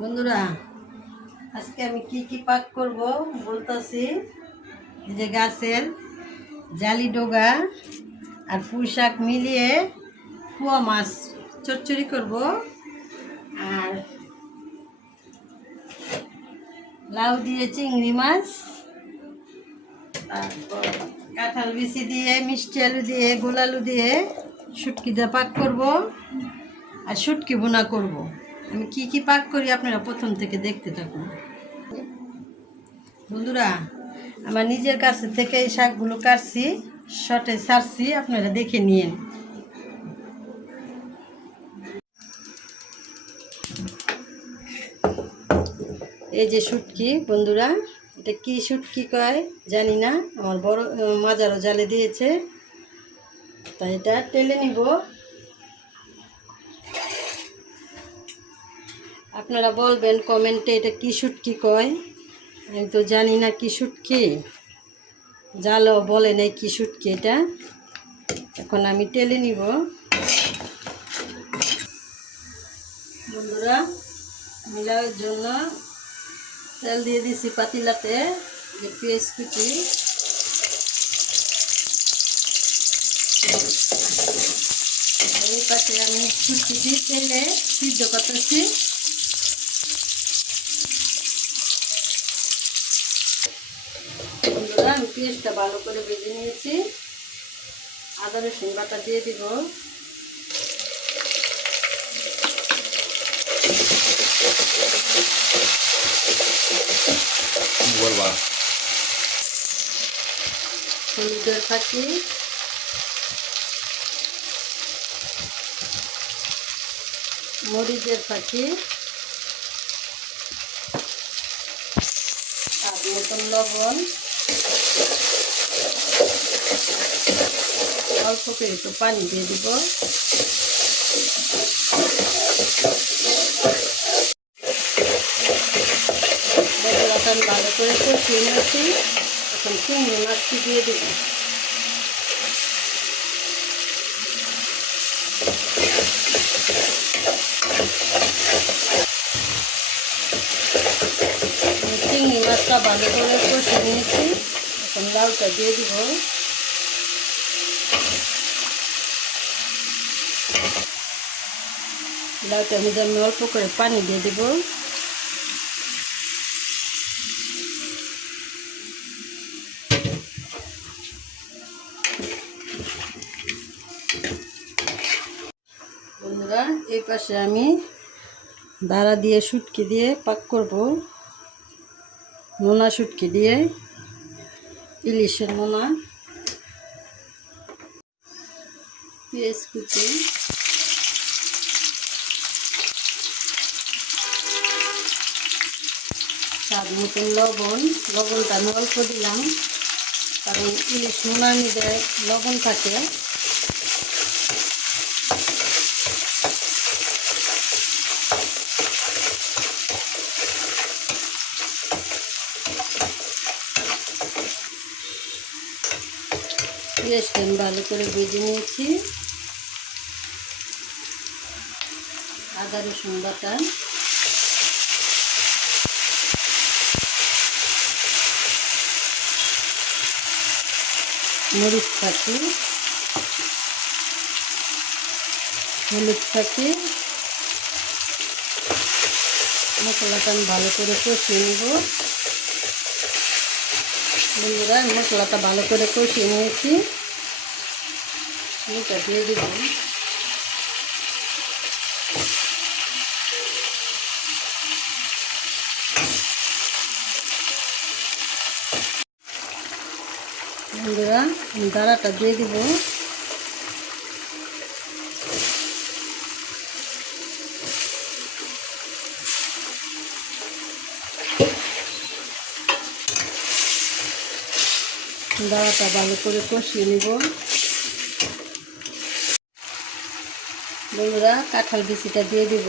বন্ধুরা, আজকে আমি কি কি পাক করব বলতাছি? যে গাছের জালি ডোগা আর পুঁই শাক মিলিয়ে কুয়া মাছ চচ্চড়ি করব। আর লাউ দিয়ে চিংড়ি মাছ, তারপর কাঁঠাল বিচি দিয়ে, মিষ্টি আলু দিয়ে, গোল আলু দিয়ে শুটকি দিয়ে পাক করব আর শুটকি বোনা করব। আমি কি কি পাক করি আপনারা প্রথম থেকে দেখতে থাকুন। বন্ধুরা, আমার নিজের কাছে থেকে এই শাকগুলো কাটছি, শটে ছাড়ছি, আপনারা দেখে নিন এই যে শুটকি, বন্ধুরা, এটা কি শুটকি কয় জানি না, আমার বড়, মাজারও জালে দিয়েছে। তাই এটা টেলে নিব। আপনারা বলবেন কমেন্টে এটা কি শুটকি কয়? আমি তো জানি না কি শুটকি জালও বলে নাই কি শুটকি এটা। এখন আমি টেলে নিব। বন্ধুরা মিলার জন্য তেল দিয়ে দিছি পাতিলাতে যে পেঁয়াজ কুচি। এই পাশে আমি শুটকিটি তেলে সিদ্ধ করতেছি বন্ধুরা আমি পেঁয়াজটা ভালো করে ভেজে নিয়েছি। আদা রসুন বাটা দিয়ে দিব। হলুদের ফাঁকি। মরিচের ফাঁকি। আর মতন লবণ। অল্প করে একটু পানি দিয়ে দিব। মশলাটা ভালো করে কষিয়ে নিয়েছি। এখন চিংড়ি মাছটি দিয়ে দেব। চিংড়ি মাছটা ভালো করে কষিয়ে নিয়েছি। এখন লাউটা দিয়ে দিব। লাউটার মধ্যে আমি অল্প করে পানি দিয়ে দেবো বন্ধুরা, এই পাশে আমি দাঁড়া দিয়ে শুটকি দিয়ে পাক করব। নোনা শুটকি দিয়ে, ইলিশের নোনা। পেঁয়াজ কুচি। স্বাদ মতন লবণ, লবণটা আমি অল্প দিলাম, কারণ ইলিশ নোনার মধ্যে লবণ থাকে। ভালো করে ভেজে নিয়েছি। আদা রসুন বাটা। মরিচ ফাঁকি হলুদ ফাঁকি মশলাটা আমি ভালো করে কষিয়ে নেব। বন্ধুরা, মশলাটা ভালো করে কষিয়ে নিয়েছি। এটা দিয়ে দেব বন্ধুরা দাঁড়াটা দিয়ে দিব। দাঁড়াটা ভালো করে কষিয়ে নিব। বন্ধুরা কাঁঠাল বিচিটা দিয়ে দিব।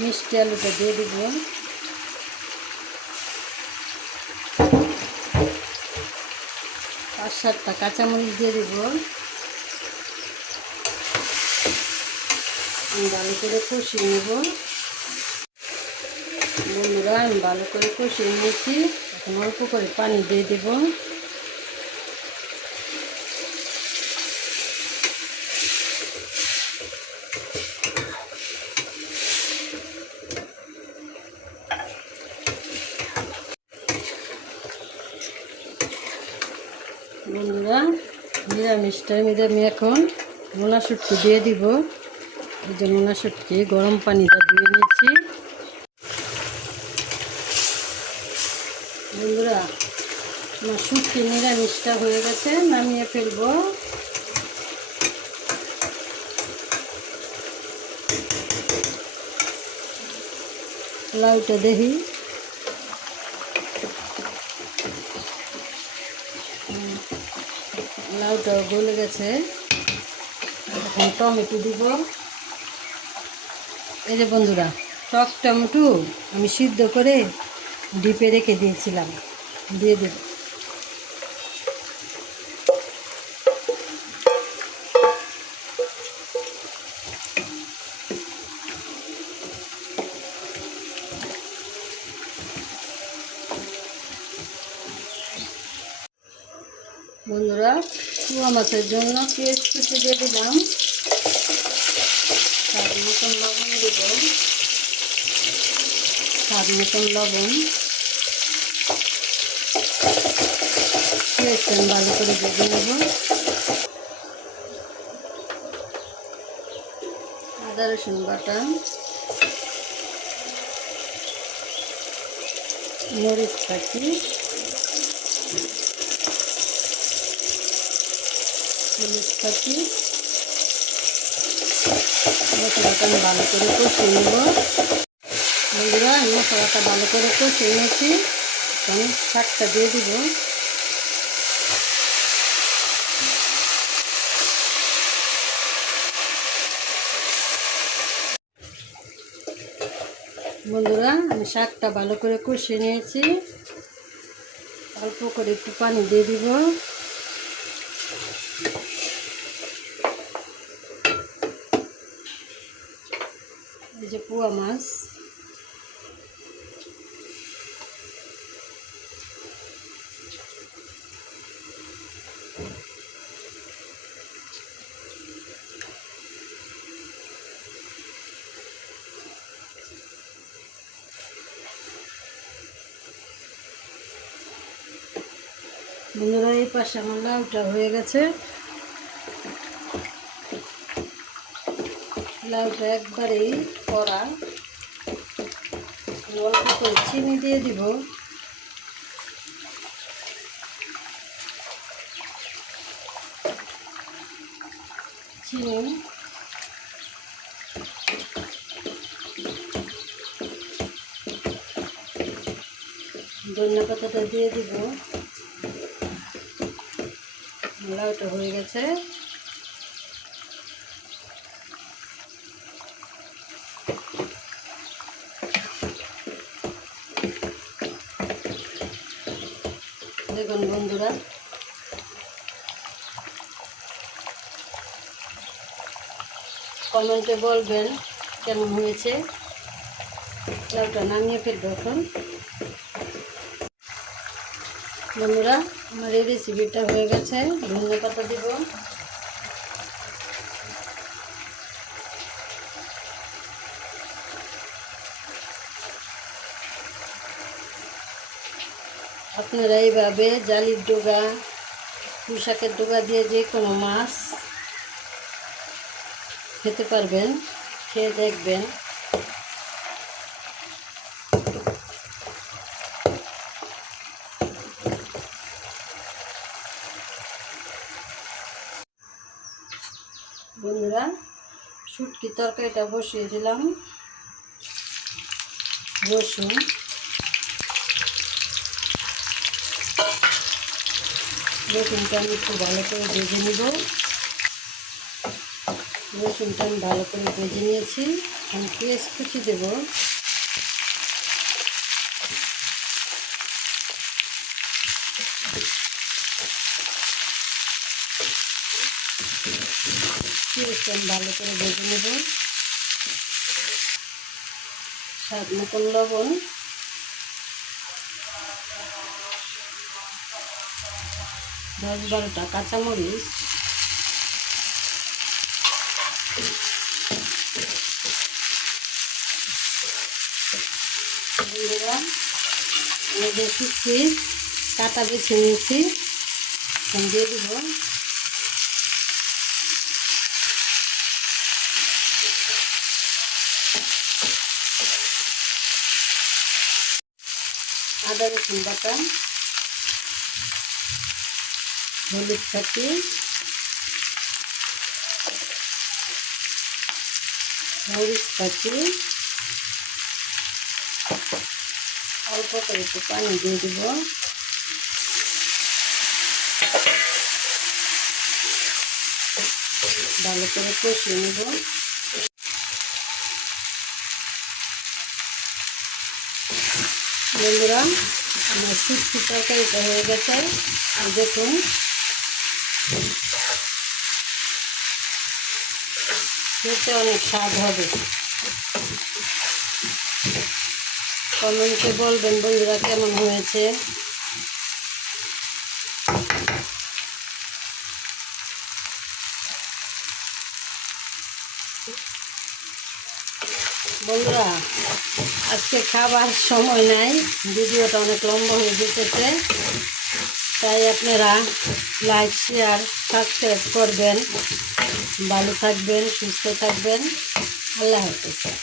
মিষ্টি আলুটা দিয়ে দিব। পাঁচ সাতটা কাঁচামরিচ দিয়ে দিব। ভালো করে কষিয়ে নেব। বন্ধুরা, আমি ভালো করে কষিয়ে নিয়েছি। এখন অল্প করে পানি দিয়ে দেব। বন্ধুরা নিরামিষটার মধ্যে আমি এখন নোনা শুটকি দিয়ে দিব। এই যে নোনা শুটকি, গরম পানিটা দিয়ে নিচ্ছি বন্ধুরা, আমার শুটকি নিরামিষটা হয়ে গেছে, নামিয়ে ফেলব। লাউটা দেখি লাউটা গলে গেছে। এখন টমেটো দিব। এই যে বন্ধুরা, টক টমেটো আমি সিদ্ধ করে ডিপে রেখে দিয়েছিলাম। দিয়ে দেব। বন্ধুরা কুয়া মাছের জন্য পেঁয়াজ কুচি দিয়ে দিলাম। স্বাদ মতন লবণ দেব। স্বাদ মতন লবণ। পেঁয়াজটা ভালো করে ভেজে নেব। আদা রসুন বাটা। মরিচ কাটি। হলুদ পাখি মশলাটা আমি ভালো করে কষিয়ে নেব। বন্ধুরা আমি মশলাটা ভালো করে কষিয়ে নিয়েছি। আমি শাকটা দিয়ে দিব। বন্ধুরা, আমি শাকটা ভালো করে কষিয়ে নিয়েছি। অল্প করে একটু পানি দিয়ে দিব। যে পোয়া মাছ। বন্ধুরা এই পাশে আমার লাউটা হয়ে গেছে। লাউটা একবারেই করা। অল্প করে চিনি দিয়ে দিব। চিনি। ধনিয়া পাতাটা দিয়ে দিব। লাউটা হয়ে গেছে। দেখুন বন্ধুরা। কমেন্টে বলবেন কেমন হয়েছে। লাউটা নামিয়ে ফেলব এখন। বন্ধুরা, আমার এই রেসিপিটা হয়ে গেছে। ধন্যবাদ দিব। আপনারা এইভাবে জালির ডোগা পুঁশাকের ডোগা দিয়ে যে কোনো মাছ খেতে পারবেন, খেয়ে দেখবেন। বন্ধুরা, শুটকি তরকারিটা বসিয়ে দিলাম। রসুন। রসুনটা আমি একটু ভালো করে ভেজে নিব। রসুনটা আমি ভালো করে ভেজে নিয়েছি। আমি পেঁয়াজ কুচি দেবো। পেঁয়াজটা আমি ভালো করে ভেজে নেব। স্বাদ মতন লবণ। দশ বারোটা কাঁচামরিচ। আমি যে শুকছি কাটা বেছে নিয়েছি। দিয়ে দিব। আদা রসুন বাটা। হলুদ থাকি। মরিচ থাকি। অল্প করে একটু পানি দিয়ে দিব। ভালো করে কষিয়ে নেব। বন্ধুরা, আমার শুক্তি তরকারিটা হয়ে গেছে। আর দেখুন খেতে অনেক স্বাদ হবে। কমেন্টে বলবেন বন্ধুরা কেমন হয়েছে। বন্ধুরা, আজকে খাবার সময় নাই, ভিডিওটা অনেক লম্বা হয়ে যেতেছে তাই আপনারা লাইক শেয়ার সাবস্ক্রাইব করবেন। ভালো থাকবেন সুস্থ থাকবেন। আল্লাহ হাফিজ।